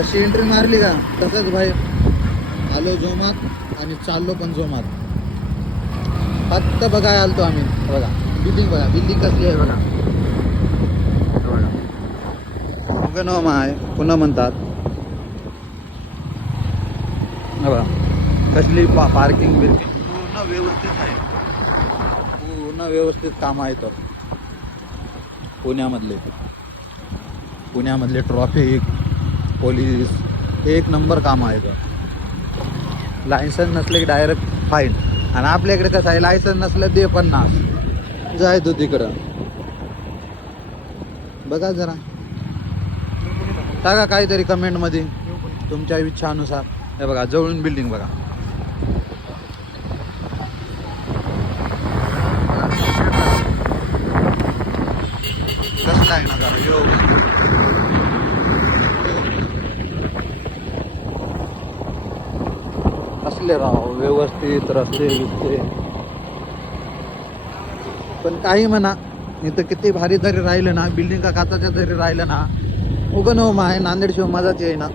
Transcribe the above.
जशी एंट्री मारली का तसंच भाई आलो जोमात आणि चाललो पण जोमात. फक्त बघाय आलतो आम्ही. बघा बिल्डिंग, बघा बिल्डिंग कसली आहे बघा. उगनोमा आहे पुन्हा म्हणतात. बघा कसली पार्किंग बिर्किंग पूर्ण व्यवस्थित आहे. पूर्ण व्यवस्थित काम आहे. तर पुण्यामधले ट्रॉफिक पोलीस एक नंबर काम आहे. तर लायसन्स नसले की डायरेक्ट फाईन. आणि आपल्याकडे कसं आहे, लायसन्स नसलं दे 50 जाय तू तिकडं. बघा जरा टाका काहीतरी कमेंट मध्ये तुमच्या इच्छानुसार. हे बघा जवळून बिल्डिंग बघा. कसं आहे ना जरा असले राव व्यवस्थित रस्ते बिस्ते. पण काही म्हणा इथं किती भारी जरी राहिलं ना, बिल्डिंग का काचाच्या जरी राहिलं ना, उगन हो आहे नांदेड शिव मजाच आहे ना.